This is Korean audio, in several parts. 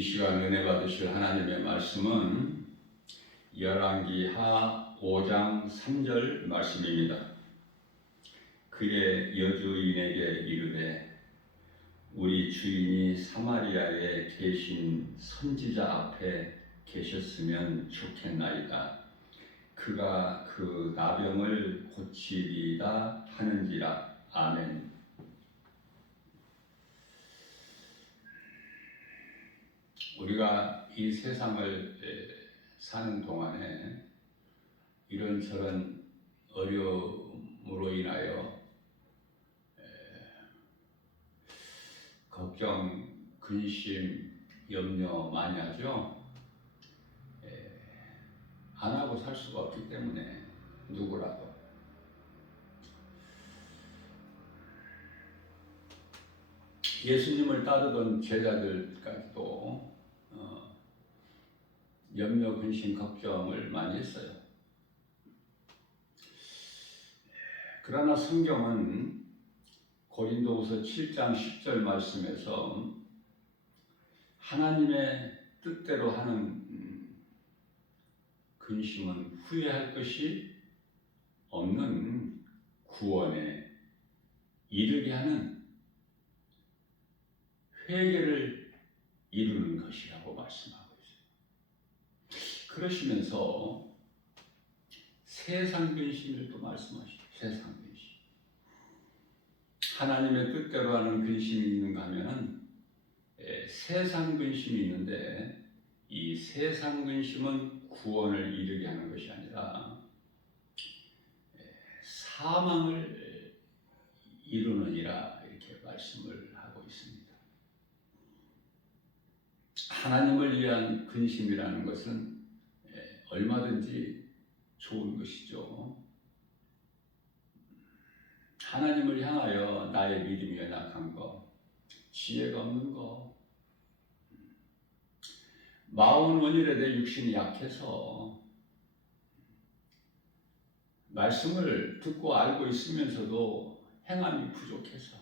이 시간 은혜 받으실 하나님의 말씀은 열왕기하 5장 3절 말씀입니다. 그의 여주인에게 이르되 우리 주인이 사마리아에 계신 선지자 앞에 계셨으면 좋겠나이다. 그가 그 나병을 고치리다 하는지라. 아멘. 우리가 이 세상을 사는 동안에 이런저런 어려움으로 인하여 걱정, 근심, 염려 많이 하죠. 안 하고 살 수가 없기 때문에 누구라도. 예수님을 따르던 제자들까지도 염려, 근심, 걱정을 많이 했어요. 그러나 성경은 고린도후서 7장 10절 말씀에서 하나님의 뜻대로 하는 근심은 후회할 것이 없는 구원에 이르게 하는 회개를 이루는 것이라고 말씀하고 있어요. 그러시면서 세상 근심을 또 말씀하시죠. 세상 근심. 하나님의 뜻대로 하는 근심이 있는가 하면은 세상 근심이 있는데 이 세상 근심은 구원을 이루게 하는 것이 아니라 사망을 이루느니라 이렇게 말씀을 하고 있습니다. 하나님을 위한 근심이라는 것은 얼마든지 좋은 것이죠. 하나님을 향하여 나의 믿음이 연약한 것, 지혜가 없는 것, 마음은 원일에 내 육신이 약해서 말씀을 듣고 알고 있으면서도 행함이 부족해서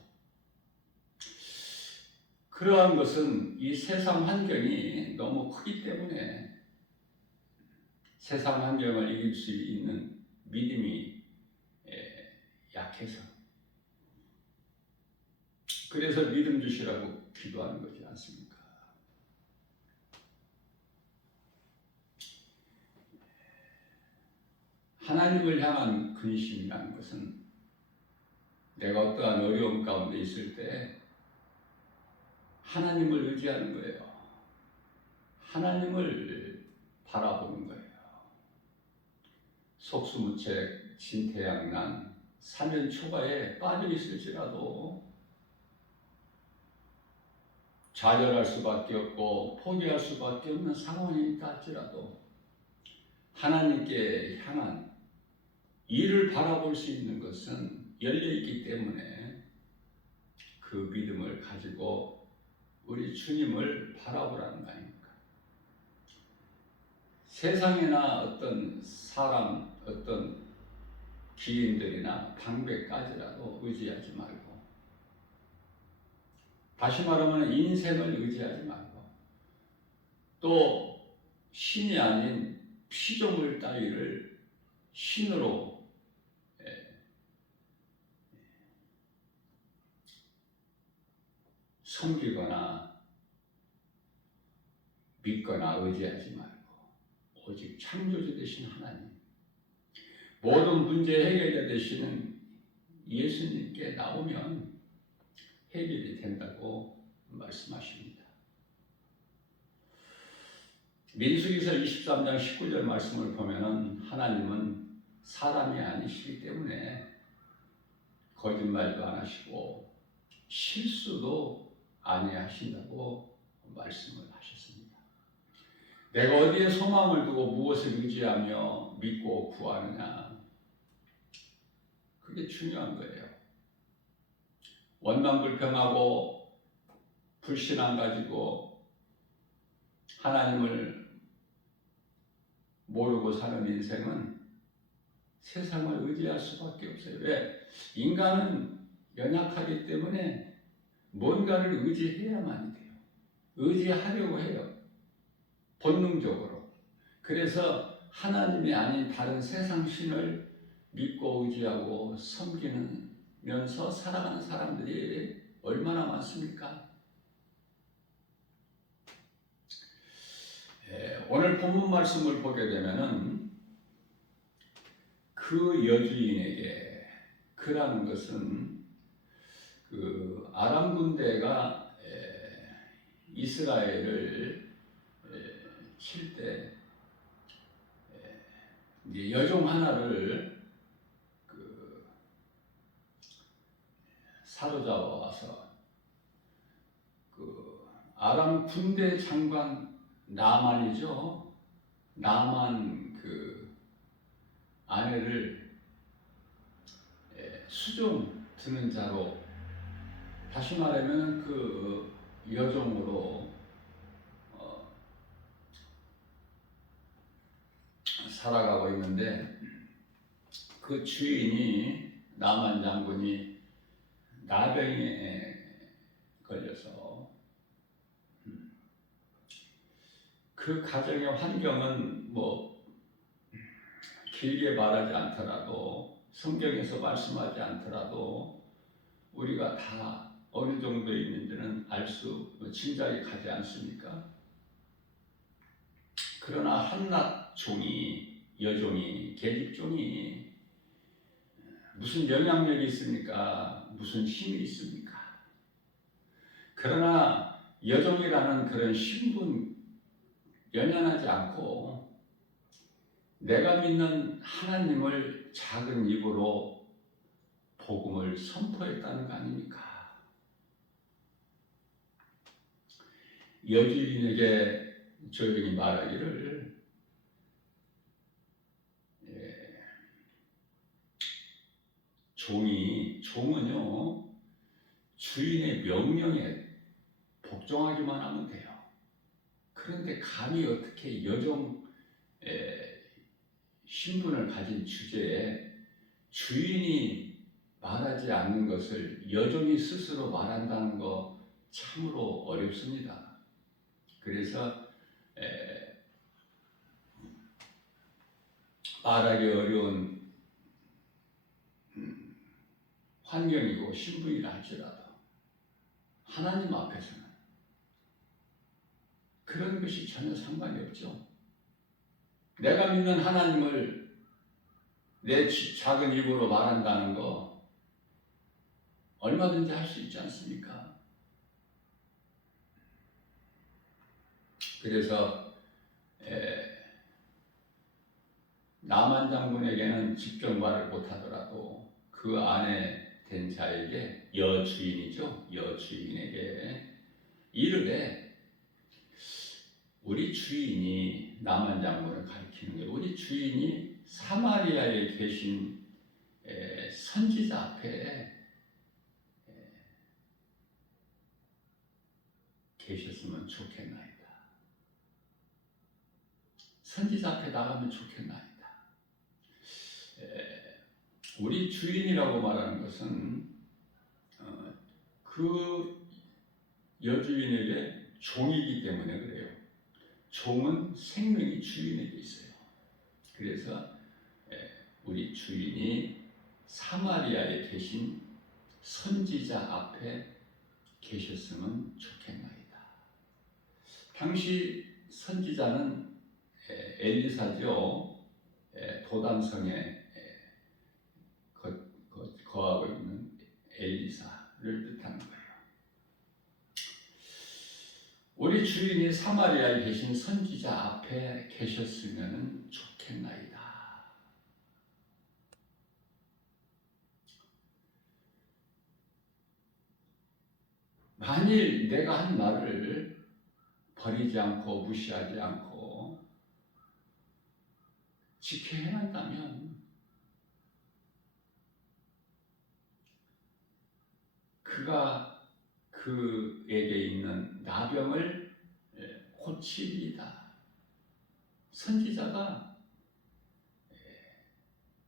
그러한 것은 이 세상 환경이 너무 크기 때문에 세상 환경을 이길 수 있는 믿음이 약해서 그래서 믿음 주시라고 기도하는 거지 않습니까? 하나님을 향한 근심이라는 것은 내가 어떠한 어려움 가운데 있을 때 하나님을 의지하는 거예요. 하나님을 바라보는 거예요. 속수무책, 진퇴양난, 사면초가에 빠져 있을지라도 좌절할 수밖에 없고 포기할 수밖에 없는 상황이 있다 할지라도 하나님께 향한 이를 바라볼 수 있는 것은 열려있기 때문에 그 믿음을 가지고 우리 주님을 바라보라는 거 아닙니까? 세상이나 어떤 사람, 어떤 기인들이나 방백까지라도 의지하지 말고 다시 말하면 인생을 의지하지 말고 또 신이 아닌 피조물 따위를 신으로 섬기거나 믿거나 의지하지 말고 오직 창조주 되신 하나님, 모든 문제 해결자 되시는 예수님께 나오면 해결이 된다고 말씀하십니다. 민수기서 23장 19절 말씀을 보면은 하나님은 사람이 아니시기 때문에 거짓말도 안 하시고 실수도 안 하신다고 말씀을 하셨습니다. 내가 어디에 소망을 두고 무엇을 의지하며 믿고 구하느냐, 그게 중요한 거예요. 원망불평하고 불신앙 가지고 하나님을 모르고 사는 인생은 세상을 의지할 수밖에 없어요. 왜? 인간은 연약하기 때문에 뭔가를 의지해야만이 돼요. 의지하려고 해요. 본능적으로. 그래서 하나님이 아닌 다른 세상 신을 믿고 의지하고 섬기면서 살아가는 사람들이 얼마나 많습니까? 오늘 본문 말씀을 보게 되면은 그 여주인에게, 그라는 것은 그 아람 군대가 이스라엘을 칠 때 이제 여종 하나를 그 사로잡아 와서 그 아람 군대 장관 나만이죠. 나만 그 아내를 수종 드는 자로, 다시 말하면 그 여종으로 살아가고 있는데, 그 주인이 나만 장군이 나병에 걸려서 그 가정의 환경은 뭐 길게 말하지 않더라도, 성경에서 말씀하지 않더라도 우리가 다 어느 정도에 있는지는 짐작이 가지 않습니까? 그러나 한낱 종이, 여종이, 계집종이 무슨 영향력이 있습니까? 무슨 힘이 있습니까? 그러나 여종이라는 그런 신분 연연하지 않고 내가 믿는 하나님을 작은 입으로 복음을 선포했다는 거 아닙니까? 여주인에게 조용히 말하기를, 종은요 주인의 명령에 복종하기만 하면 돼요. 그런데 감히 어떻게 여종 신분을 가진 주제에 주인이 말하지 않는 것을 여종이 스스로 말한다는 거 참으로 어렵습니다. 그래서 말하기 어려운 환경이고 신분이라 할지라도 하나님 앞에서는 그런 것이 전혀 상관이 없죠. 내가 믿는 하나님을 내 작은 입으로 말한다는 거 얼마든지 할 수 있지 않습니까? 그래서 나만 장군에게는 직접 말을 못하더라도 그 안에 된 자에게, 여주인에게 이르되, 우리 주인이, 나만 장군을 가리키는 거예요. 우리 주인이 사마리아에 계신 선지자 앞에 계셨으면 좋겠나이다. 선지자 앞에 나가면 좋겠나이다. 우리 주인이라고 말하는 것은 그 여주인에게 종이기 때문에 그래요. 종은 생명이 주인에게 있어요. 그래서 우리 주인이 사마리아에 계신 선지자 앞에 계셨으면 좋겠나이다. 당시 선지자는 엘리사죠. 도단성에 거하고 있는 엘리사를 뜻하는 거예요. 우리 주인이 사마리아에 계신 선지자 앞에 계셨으면 좋겠나이다. 만일 내가 한 말을 버리지 않고 무시하지 않고 지켜 행한다면 그가 그에게 있는 나병을 고치리이다. 선지자가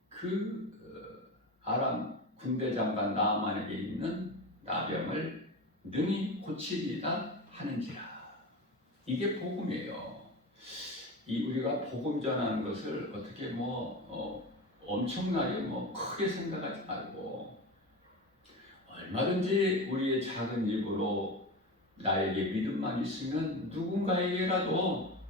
그 아람 군대 장관 나아만에게 있는 나병을 능히 고치리이다 하는지라. 이게 복음이에요. 이 우리가 복음 전하는 것을 어떻게 엄청나게 크게 생각하지 말고 얼마든지 우리의 작은 입으로 나에게 믿음만 있으면 누군가에게라도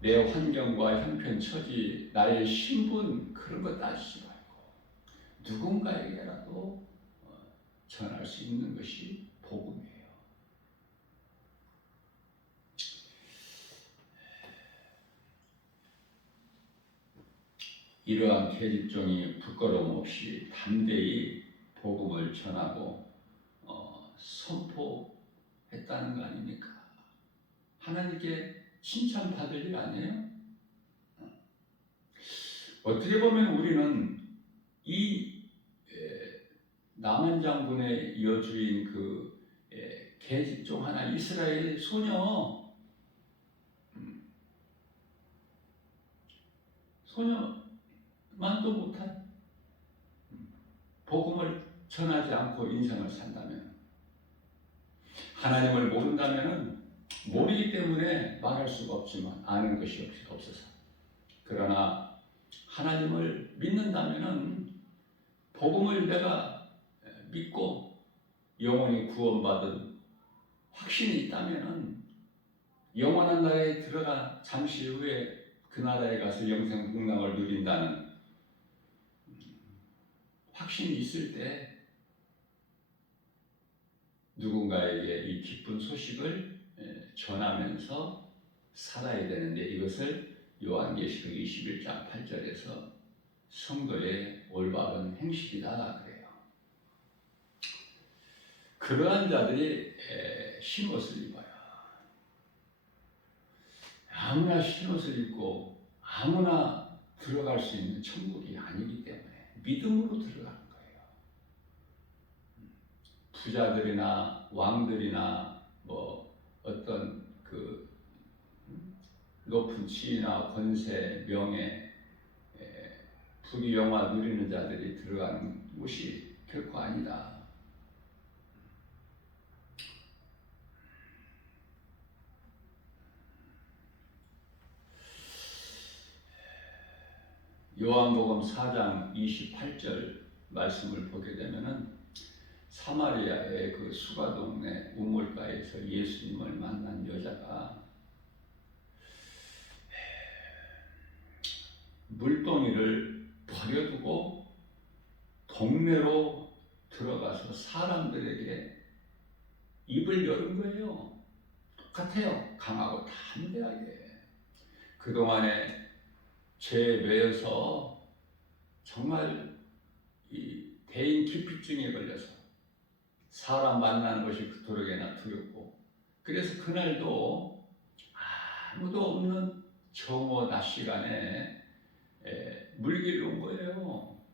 내 환경과 형편, 처지, 나의 신분 그런 거 따지지 말고 누군가에게라도 전할 수 있는 것이 복음이에요. 이러한 계집종이 부끄러움 없이 담대히 복음을 전하고 선포했다는 거 아닙니까? 하나님께 칭찬받을 일 아니에요? 어떻게 보면 우리는 이 남한 장군의 여주인 그 계집종 하나 이스라엘 소녀만도 못한 복음을 전하지 않고 인생을 산다면, 하나님을 모른다면 모르기 때문에 말할 수가 없지만 아는 것이 없어서, 그러나 하나님을 믿는다면 복음을 내가 믿고 영원히 구원받은 확신이 있다면 영원한 나라에 들어가 잠시 후에 그 나라에 가서 영생 복락을 누린다는 확신이 있을 때 누군가에게 이 기쁜 소식을 전하면서 살아야 되는데, 이것을 요한계시록 21장 8절에서 성도의 올바른 행실이다 그래요. 그러한 자들이 흰옷을 입어요. 아무나 흰옷을 입고 아무나 들어갈 수 있는 천국이 아니기 때문에 믿음으로 들어가는 거예요. 부자들이나 왕들이나 어떤 그 높은 지위나 권세, 명예, 부귀 영화 누리는 자들이 들어가는 곳이 결코 아니다. 요한복음 4장 28절 말씀을 보게 되면은 사마리아의 그 수가 동네 우물가에서 예수님을 만난 여자가 물동이를 버려두고 동네로 들어가서 사람들에게 입을 여는 거예요. 똑같아요. 강하고 담대하게. 그동안에 죄에 매여서 정말 이 대인 기피증에 걸려서 사람 만나는 것이 그토록이나 두렵고, 그래서 그날도 아무도 없는 정오 낮 시간에 물길을 온 거예요.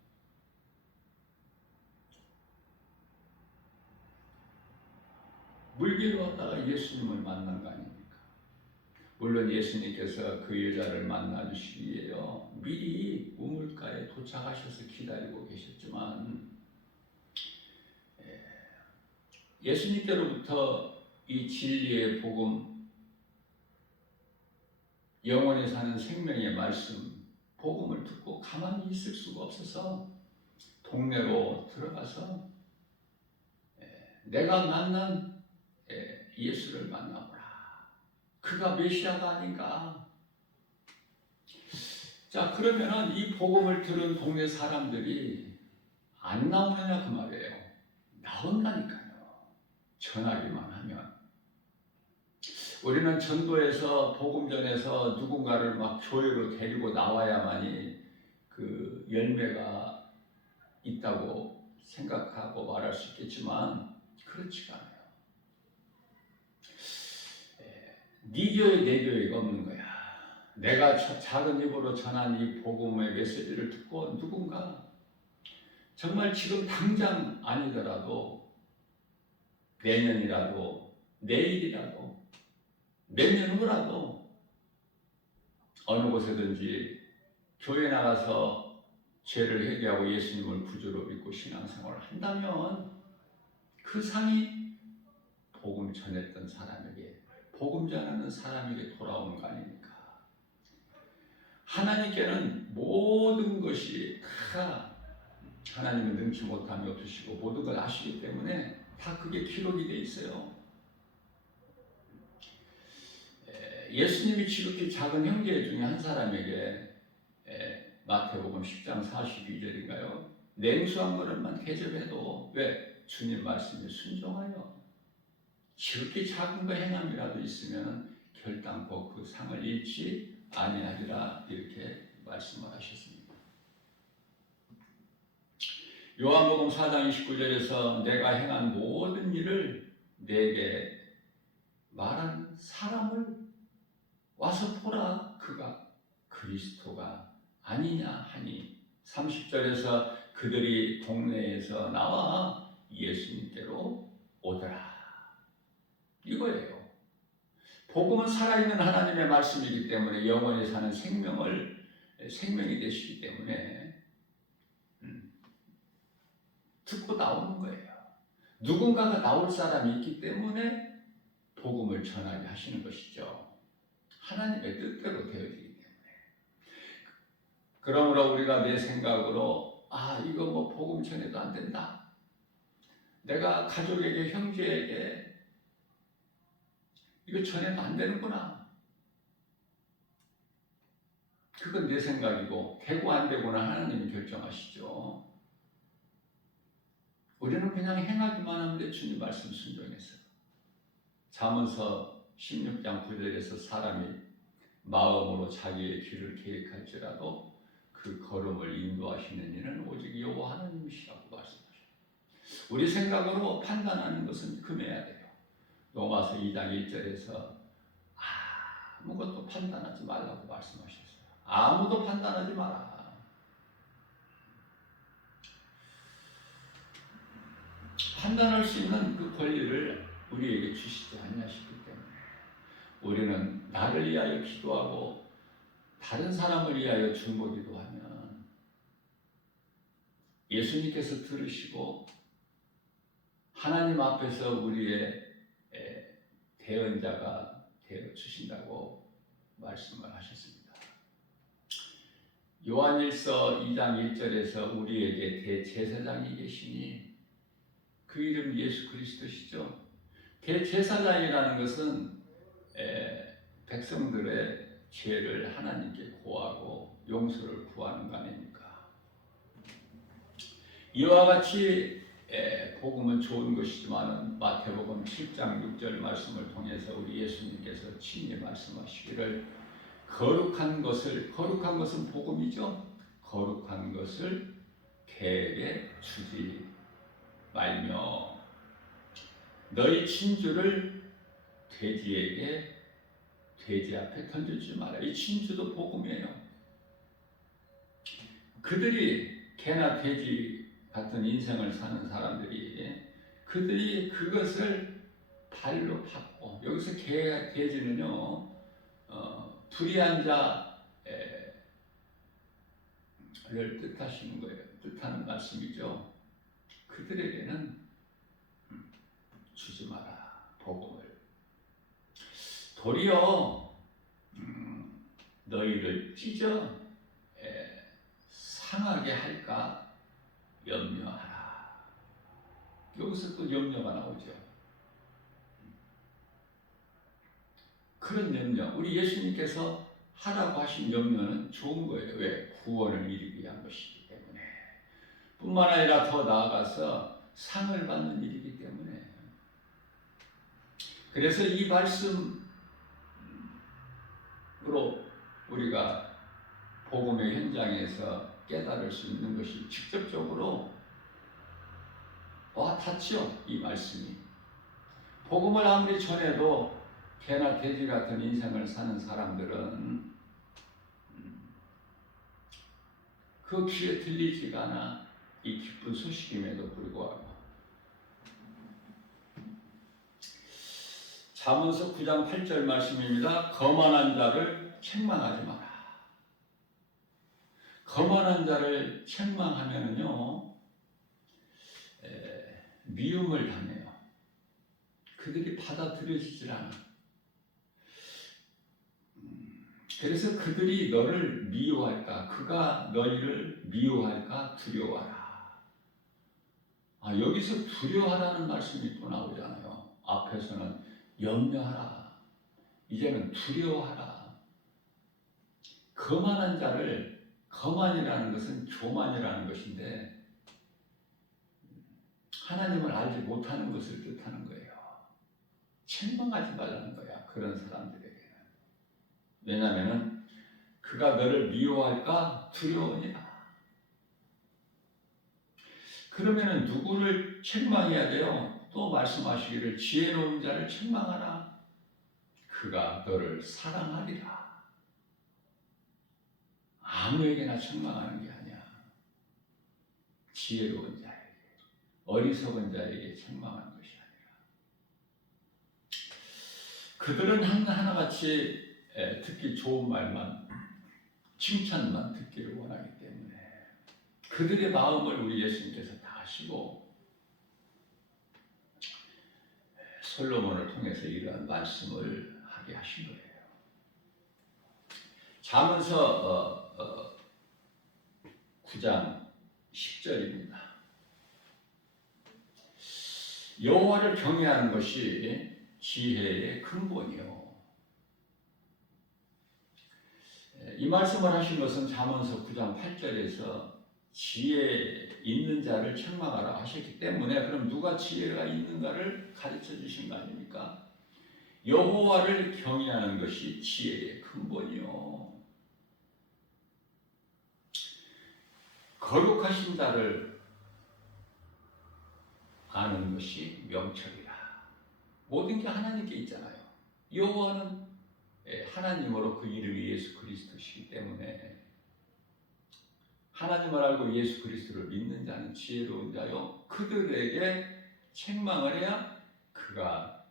물길을 왔다가 예수님을 만난 거 아닙니까? 물론 예수님께서 그 여자를 만나주시기 위해요 미리 우물가에 도착하셔서 기다리고 계셨지만, 예수님께로부터 이 진리의 복음, 영원히 사는 생명의 말씀, 복음을 듣고 가만히 있을 수가 없어서 동네로 들어가서 내가 만난 예수를 만나보라. 그가 메시아가 아닌가. 자, 그러면은 이 복음을 들은 동네 사람들이 안 나오느냐 그 말이에요. 나온다니까요. 전하기만 하면. 우리는 전도에서 복음 전에서 누군가를 막 교회로 데리고 나와야만이 그 열매가 있다고 생각하고 말할 수 있겠지만 그렇지가 않아요. 네 교회 내 교회가 없는 거야. 내가 작은 입으로 전한 이 복음의 메시지를 듣고 누군가 정말 지금 당장 아니더라도 내년이라도 내일이라도 몇 년 후라도 어느 곳에든지 교회 나가서 죄를 회개하고 예수님을 구주로 믿고 신앙생활을 한다면 그 상이 복음 전했던 사람에게 복음 전하는 사람에게 돌아오는 거 아닙니까? 하나님께는 모든 것이 다 하나님은 능치 못함이 없으시고 모든 걸 아시기 때문에 다 그게 기록이 돼 있어요. 예수님이 지극히 작은 형제 중에 한 사람에게 마태복음 10장 42절인가요? 냉수 한 그릇만 대접해도 왜? 주님 말씀에 순종하여 지극히 작은 거 행함이라도 있으면 결단코 그 상을 잃지 아니하리라 이렇게 말씀을 하셨습니다. 요한복음 4장 29절에서 내가 행한 모든 일을 내게 말한 사람을 와서 보라 그가 그리스도가 아니냐 하니 30절에서 그들이 동네에서 나와 예수님께로 오더라. 이거예요. 복음은 살아있는 하나님의 말씀이기 때문에 영원히 사는 생명이 되시기 때문에 듣고 나오는 거예요. 누군가가 나올 사람이 있기 때문에 복음을 전하게 하시는 것이죠. 하나님의 뜻대로 되어지기 때문에. 그러므로 우리가 내 생각으로 이거 뭐 복음 전해도 안 된다. 내가 가족에게 형제에게 이거 전해도 안 되는구나. 그건 내 생각이고 되고 안 되고는 하나님이 결정하시죠. 우리는 그냥 행하기만 하면 돼. 주님 말씀 순종해서. 잠언서 16장 9절에서 사람이 마음으로 자기의 길을 계획할지라도 그 걸음을 인도하시는 이는 오직 여호와 하나님이시라고 말씀하셔요. 우리 생각으로 판단하는 것은 금해야 돼요. 로마서 2장 1절에서 아무것도 판단하지 말라고 말씀하셨어요. 아무도 판단하지 마라. 판단할 수 있는 그 권리를 우리에게 주시지 아니하시기 때문에 우리는 나를 위하여 기도하고 다른 사람을 위하여 중보기도 하면 예수님께서 들으시고 하나님 앞에서 우리의 대언자가 되어 주신다고 말씀을 하셨습니다. 요한일서 2장 1절에서 우리에게 대제사장이 계시니 그 이름 예수 그리스도시죠. 대제사장이라는 것은 백성들의 죄를 하나님께 고하고 용서를 구하는 거 아닙니까? 이와 같이 복음은 좋은 것이지만 마태복음 7장 6절 말씀을 통해서 우리 예수님께서 친히 말씀하시기를 거룩한 것은 복음이죠. 거룩한 것을 개에게 주지 말며 너희 친주를 돼지 앞에 던져주지 마라. 이 친주도 복음이에요. 그들이 개나 돼지 같은 인생을 사는 사람들이 그들이 그것을 발로 밟고 여기서 개, 돼지는요 불의한 자를 뜻하시는 거예요. 뜻하는 말씀이죠. 그들에게는 주지 마라. 복음을. 도리어 너희를 찢어 상하게 할까 염려하라. 여기서 또 염려가 나오죠. 그런 염려, 우리 예수님께서 하라고 하신 염려는 좋은 거예요. 왜? 구원을 이루기 위한 것이기 때문에. 뿐만 아니라 더 나아가서 상을 받는 일이기 때문에. 그래서 이 말씀으로 우리가 복음의 현장에서 깨달을 수 있는 것이 직접적으로 와 닿죠. 이 말씀이. 복음을 아무리 전해도 개나 돼지 같은 인생을 사는 사람들은 그 귀에 들리지가 않아. 이 기쁜 소식임에도 불구하고. 잠언서 9장 8절 말씀입니다. 거만한 자를 책망하지 마라. 거만한 자를 책망하면은요 미움을 당해요. 그들이 받아들여지질 않아. 그래서 그들이 너를 미워할까? 그가 너희를 미워할까? 두려워하라. 여기서 두려워하라는 말씀이 또 나오잖아요. 앞에서는 염려하라. 이제는 두려워하라. 거만한 자를, 거만이라는 것은 교만이라는 것인데 하나님을 알지 못하는 것을 뜻하는 거예요. 책망하지 말라는 거야, 그런 사람들에게는. 왜냐하면 그가 너를 미워할까 두려우니라. 그러면 누구를 책망해야 돼요? 또 말씀하시기를 지혜로운 자를 책망하라. 그가 너를 사랑하리라. 아무에게나 책망하는 게 아니야. 지혜로운 자에게, 어리석은 자에게 책망하는 것이 아니라. 그들은 하나같이 듣기 좋은 말만, 칭찬만 듣기를 원하기 때문에 그들의 마음을 우리 예수님께서 다 아시고 솔로몬을 통해서 이러한 말씀을 하게 하신 거예요. 잠언서 9장 10절입니다. 여호와를 경외하는 것이 지혜의 근본이요. 이 말씀을 하신 것은 잠언서 9장 8절에서 지혜 있는 자를 책망하라 하셨기 때문에, 그럼 누가 지혜가 있는가를 가르쳐 주신 거 아닙니까? 여호와를 경외하는 것이 지혜의 근본이요. 거룩하신 자를 아는 것이 명철이라. 모든 게 하나님께 있잖아요. 여호와는 하나님으로 그 이름이 예수 그리스도시기 때문에 하나님을 알고 예수 그리스도를 믿는 자는 지혜로운 자요. 그들에게 책망을 해야 그가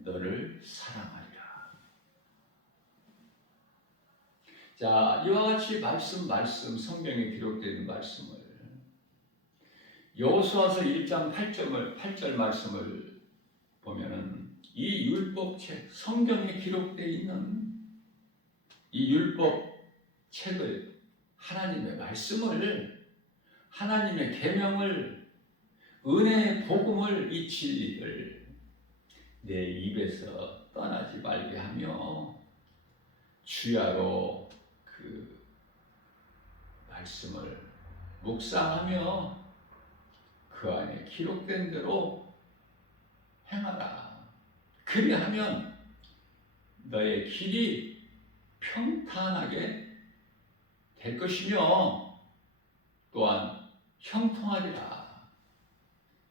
너를 사랑하리라. 자, 이와 같이 성경에 기록되는 말씀을 여호수아서 1장 8절 말씀을 보면은 이 율법책, 성경에 기록되어 있는 이 율법책을, 하나님의 말씀을, 하나님의 계명을, 은혜의 복음을, 이 진리를 내 입에서 떠나지 말게 하며 주야로 그 말씀을 묵상하며 그 안에 기록된 대로 행하라. 그리하면 너의 길이 평탄하게 될 것이며 또한 형통하리라.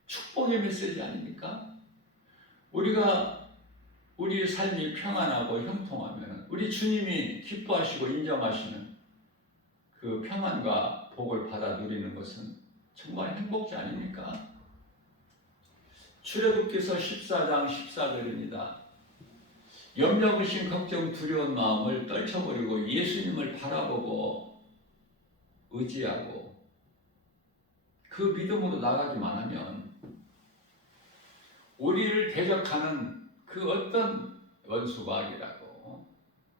축복의 메시지 아닙니까? 우리의 삶이 평안하고 형통하면 우리 주님이 기뻐하시고 인정하시는 그 평안과 복을 받아 누리는 것은 정말 행복지 아닙니까? 출애굽기서 14장 14절입니다. 염려, 근심, 걱정, 두려운 마음을 떨쳐버리고 예수님을 바라보고 의지하고 그 믿음으로 나가기만 하면 우리를 대적하는 그 어떤 원수 마귀라도,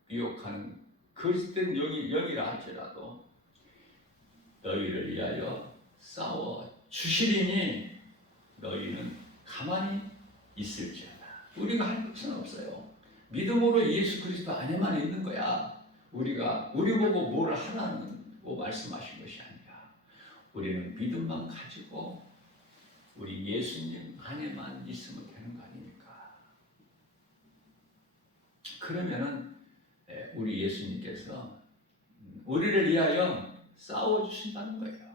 미혹하는 그리스도인 영이라 할지라도 너희를 위하여 싸워 주시리니 너희는 가만히 있을지어다. 우리가 할 것은 없어요. 믿음으로 예수 그리스도 안에만 있는 거야. 우리 보고 뭘 하라고 말씀하신 것이 아니라 우리는 믿음만 가지고 우리 예수님 안에만 있으면 되는 거 아닙니까? 그러면은 우리 예수님께서 우리를 위하여 싸워주신다는 거예요.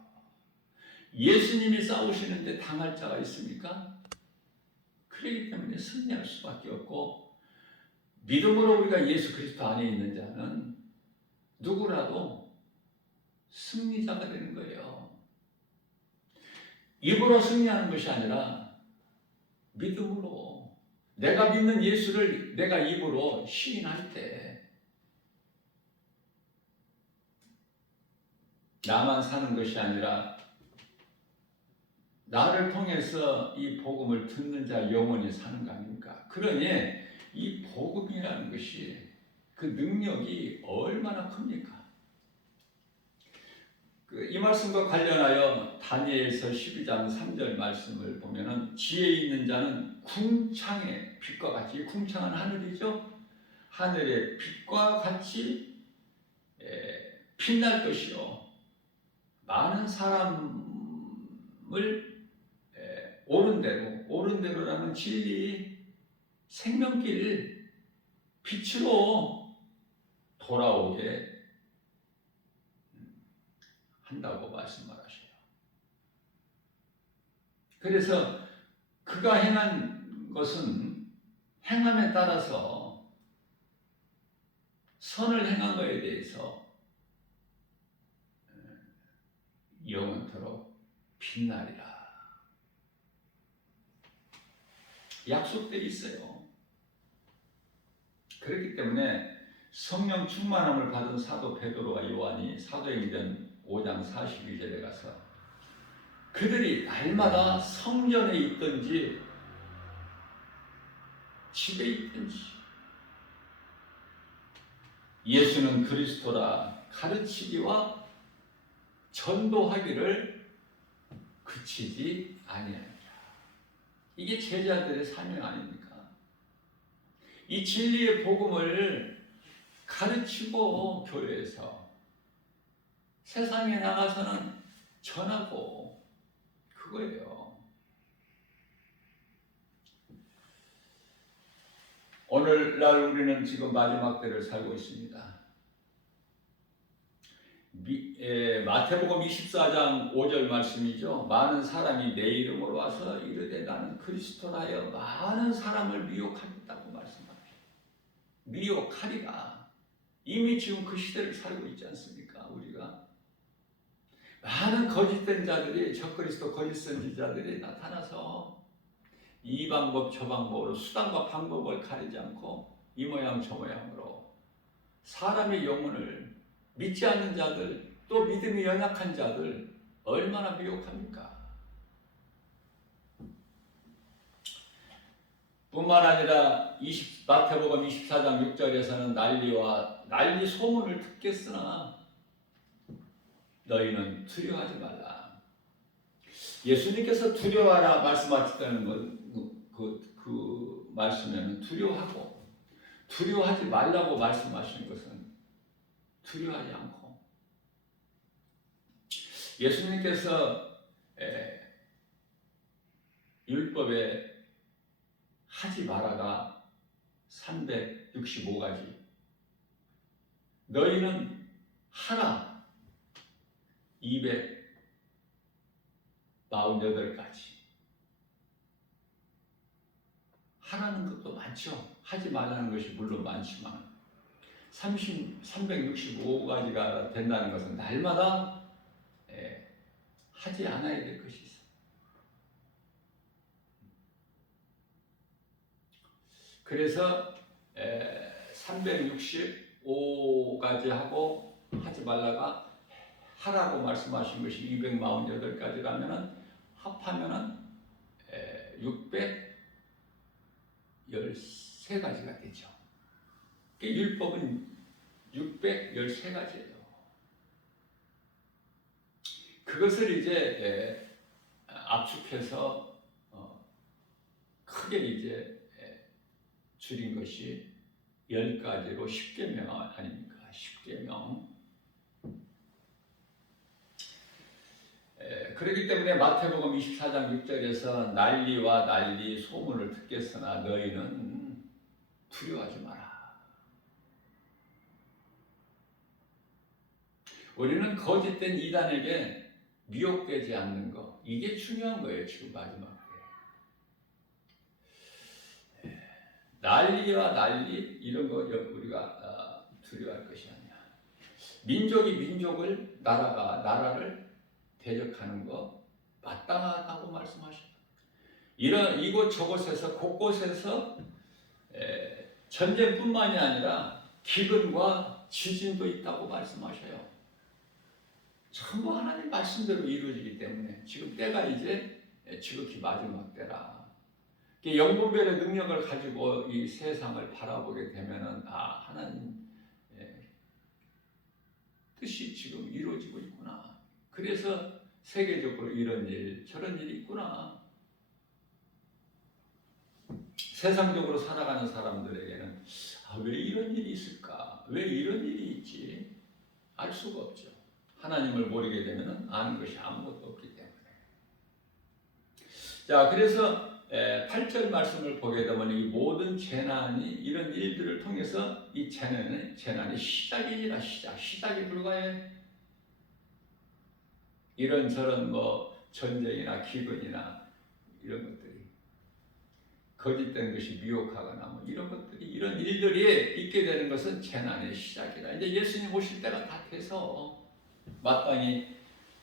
예수님이 싸우시는데 당할 자가 있습니까? 그렇기 때문에 승리할 수밖에 없고, 믿음으로 우리가 예수 그리스도 안에 있는 자는 누구라도 승리자가 되는 거예요. 입으로 승리하는 것이 아니라 믿음으로, 내가 믿는 예수를 내가 입으로 시인할 때 나만 사는 것이 아니라 나를 통해서 이 복음을 듣는 자 영원히 사는 거 아닙니까? 그러니 이 복음이라는 것이 그 능력이 얼마나 큽니까? 이 말씀과 관련하여 다니엘서 12장 3절 말씀을 보면은 지혜 있는 자는 궁창의 빛과 같이, 궁창은 하늘이죠. 하늘의 빛과 같이 빛날 것이요 많은 사람을 옳은 대로라는 진리 생명길 빛으로 돌아오게 한다고 말씀을 하셔요. 그래서 그가 행한 것은 행함에 따라서 선을 행한 것에 대해서 영원토록 빛나리라 약속되어 있어요. 그렇기 때문에 성령 충만함을 받은 사도 베드로와 요한이 사도행전 5장 42절에 가서 그들이 날마다 성전에 있든지 집에 있든지 예수는 그리스도라 가르치기와 전도하기를 그치지 아니하니라. 이게 제자들의 사명 아닙니까? 이 진리의 복음을 가르치고 교회에서 세상에 나가서는 전하고 그거예요. 오늘날 우리는 지금 마지막 때를 살고 있습니다. 마태복음 24장 5절 말씀이죠. 많은 사람이 내 이름으로 와서 이르되 나는 그리스도라여 많은 사람을 미혹하겠다고 말씀합니다. 미혹하리라. 이미 지금 그 시대를 살고 있지 않습니까? 우리가 많은 거짓된 자들이 적그리스도 거짓 선지자들이 나타나서 이 방법 저 방법으로 수단과 방법을 가리지 않고 이 모양 저 모양으로 사람의 영혼을 믿지 않는 자들 또 믿음이 연약한 자들 얼마나 미혹합니까? 뿐만 아니라 마태복음 24장 6절에서는 난리 소문을 듣겠으나 너희는 두려워하지 말라. 예수님께서 두려워하라 말씀하셨다는 그 말씀에는 두려워하지 말라고 말씀하시는 것은 두려워하지 않고 예수님께서 율법에 하지 마라가 365가지 너희는 하라 248가지 하라는 것도 많죠. 하지 말라는 것이 물론 많지만 365가지가 된다는 것은 날마다 하지 않아야 될 것이 있어요. 그래서 365가지 하고 하지 말라가 하라고 말씀하신 것이 248가지라면 합하면 613가지가 되죠. 율법은 613가지예요. 그것을 이제 압축해서 크게 이제 줄인 것이 10가지로 10계명 아닙니까? 10계명. 그렇기 때문에 마태복음 24장 6절에서 난리와 난리 소문을 듣겠으나 너희는 두려워하지 마라. 우리는 거짓된 이단에게 미혹되지 않는 것, 이게 중요한 거예요. 지금 마지막 때 난리와 난리 이런 거 우리가 두려워할 것이 아니야. 민족이 민족을 나라를 대적하는 거 마땅하다고 말씀하십니다. 이곳 저곳에서 곳곳에서 전쟁뿐만이 아니라 기근과 지진도 있다고 말씀하셔요. 전부 하나님 말씀대로 이루어지기 때문에 지금 때가 이제 지극히 마지막 때라. 영분별의 능력을 가지고 이 세상을 바라보게 되면은 하나님 뜻이 지금 이루어지고 있구나. 그래서 세계적으로 이런 일 저런 일이 있구나. 세상적으로 살아가는 사람들에게는 왜 이런 일이 있을까? 왜 이런 일이 있지? 알 수가 없죠. 하나님을 모르게 되면 아는 것이 아무것도 없기 때문에. 자, 그래서 8절 말씀을 보게 되면 이 모든 재난이 이런 일들을 통해서 이 재난이 시작이니라. 시작이 불과해. 이런저런 전쟁이나 기근이나 이런 것들이 거짓된 것이 미혹하거나 이런 것들이 이런 일들이 있게 되는 것은 재난의 시작이다. 이제 예수님 오실 때가 다 돼서 마땅히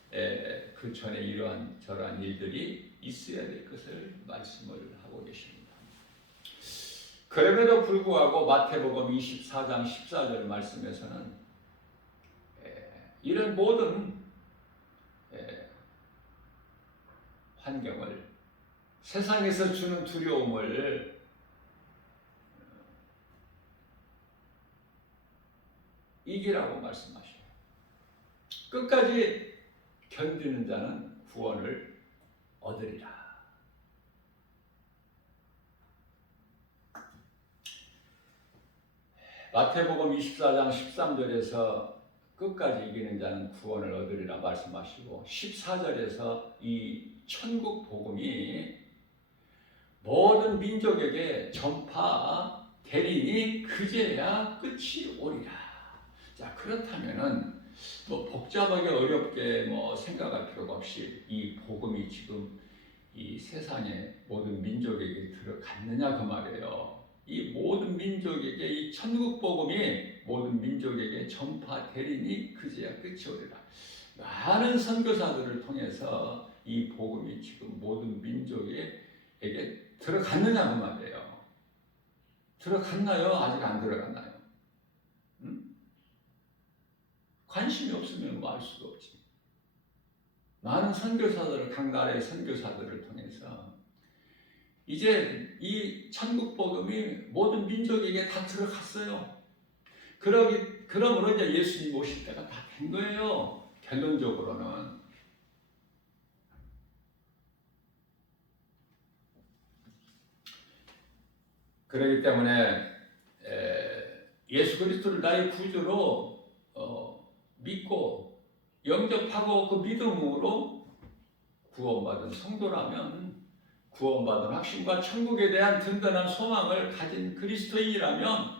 그 전에 이러한 저러한 일들이 있어야 될 것을 말씀을 하고 계십니다. 그럼에도 불구하고 마태복음 24장 14절 말씀에서는 이런 모든 환경을 세상에서 주는 두려움을 이기라고 말씀하셔요. 끝까지 견디는 자는 구원을 얻으리라. 마태복음 24장 13절에서 끝까지 이기는 자는 구원을 얻으리라 말씀하시고 14절에서 이 천국 복음이 모든 민족에게 전파되리니 그제야 끝이 오리라. 자, 그렇다면은 복잡하게 어렵게 생각할 필요가 없이 이 복음이 지금 이 세상의 모든 민족에게 들어갔느냐 그 말이에요. 이 모든 민족에게 이 천국 복음이 모든 민족에게 전파되리니 그제야 끝이 오리라. 많은 선교사들을 통해서 이 복음이 지금 모든 민족에게 들어갔느냐 그 말이에요. 들어갔나요? 아직 안 들어갔나요? 관심이 없으면 알 수가 없지. 많은 선교사들을 각 나라의 선교사들을 통해서 이제 이 천국 복음이 모든 민족에게 다 들어갔어요. 그러므로 이제 예수님 오실 때가 다 된 거예요. 결론적으로는. 그렇기 때문에 예수 그리스도를 나의 구주로 믿고 영접하고 그 믿음으로 구원받은 성도라면, 구원받은 확신과 천국에 대한 든든한 소망을 가진 그리스도인이라면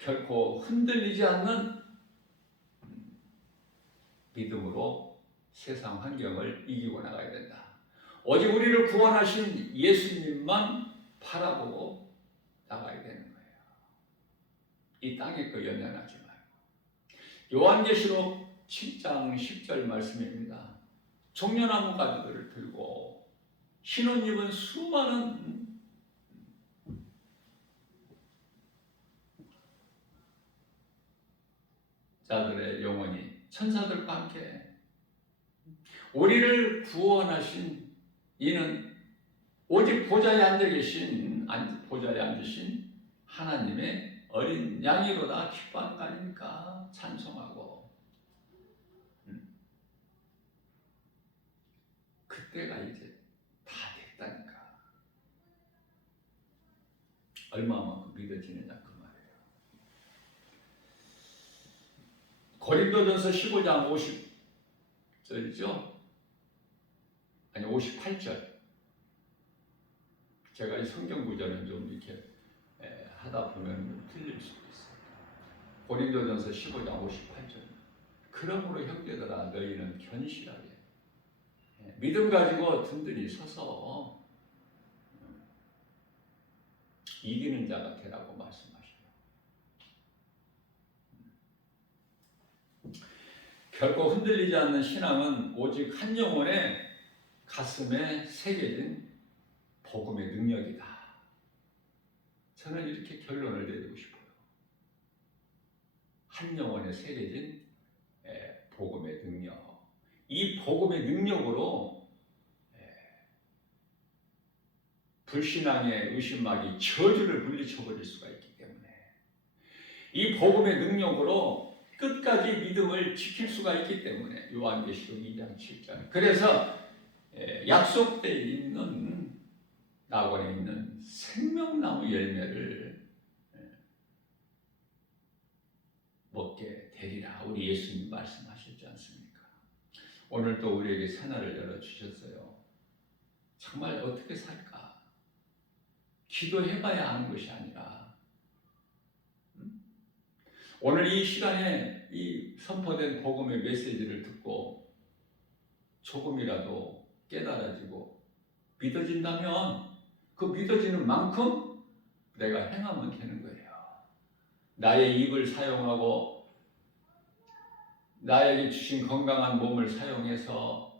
결코 흔들리지 않는 믿음으로 세상 환경을 이기고 나가야 된다. 오직 우리를 구원하신 예수님만 바라보고 나가야 되는 거예요. 이 땅의 거 연연하지 말고. 요한계시록 7장 10절 말씀입니다. 종려나무 가지들을 들고 흰옷 입은 수많은 자들의 영혼이 천사들과 함께 우리를 구원하신 이는 오직 보좌에 앉으신 하나님의 어린 양이로다 기뻐하는 거 아닙니까? 찬송하고. 그때가 이제 다 됐다니까. 얼마만큼 믿어지느냐 그 말이에요. 고린도전서 15장 50절이죠? 아니 58절. 제가 이 성경 구절은 좀 이렇게 하다 보면 틀릴 수도 있어요. 고린도전서 15장 58절. 그러므로 형제들아 너희는 견실하게 믿음 가지고 든든히 서서 이기는 자가 되라고 말씀하셔요. 결코 흔들리지 않는 신앙은 오직 한 영혼의 가슴에 새겨진 복음의 능력이다. 저는 이렇게 결론을 내리고 싶어요. 한 영혼에 새겨진 복음의 능력. 이 복음의 능력으로 불신앙의 의심막이 저주를 물리쳐버릴 수가 있기 때문에 이 복음의 능력으로 끝까지 믿음을 지킬 수가 있기 때문에 요한계시록 2장 7절. 그래서 약속되어 있는 낙원에 있는 생명나무 열매를 먹게 되리라. 우리 예수님 말씀하셨지 않습니까? 오늘 또 우리에게 새날을 열어주셨어요. 정말 어떻게 살까? 기도해봐야 하는 것이 아니라 오늘 이 시간에 이 선포된 복음의 메시지를 듣고 조금이라도 깨달아지고 믿어진다면 그 믿어지는 만큼 내가 행하면 되는 거예요. 나의 입을 사용하고 나에게 주신 건강한 몸을 사용해서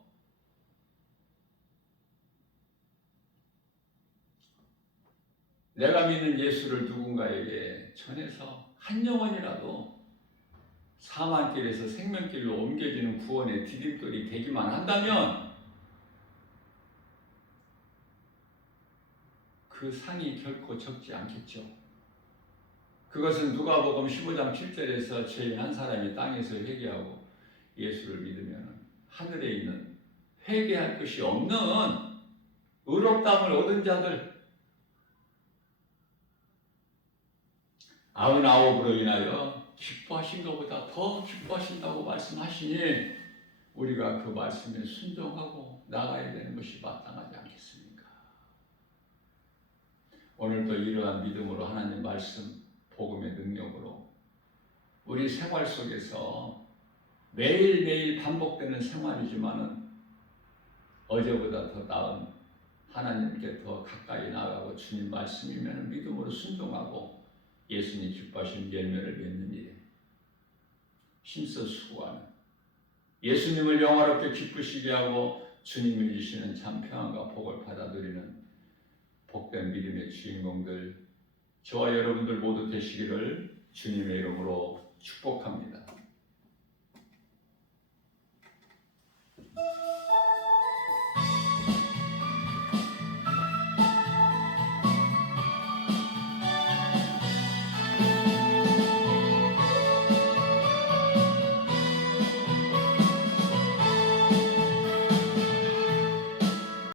내가 믿는 예수를 누군가에게 전해서 한 영혼이라도 사망길에서 생명길로 옮겨지는 구원의 디딤돌이 되기만 한다면 그 상이 결코 적지 않겠죠. 그것은 누가복음 15장 7절에서 죄인 한 사람이 땅에서 회개하고 예수를 믿으면 하늘에 있는 회개할 것이 없는 의롭다함을 얻은 자들 99으로 인하여 기뻐하신 것보다 더 기뻐하신다고 말씀하시니 우리가 그 말씀에 순종하고 나가야 되는 것이 마땅하지 않겠습니까? 오늘도 이러한 믿음으로 하나님 말씀 복음의 능력으로 우리 생활 속에서 매일매일 반복되는 생활이지만은 어제보다 더 나은 하나님께 더 가까이 나가고 주님 말씀이면 믿음으로 순종하고 예수님 기뻐하신 열매를 맺는 일에 힘써 수고하는 예수님을 영화롭게 기쁘시게 하고 주님이 주시는 참 평안과 복을 받아 누리는 복된 믿음의 주인공들 저와 여러분들 모두 되시기를 주님의 이름으로 축복합니다.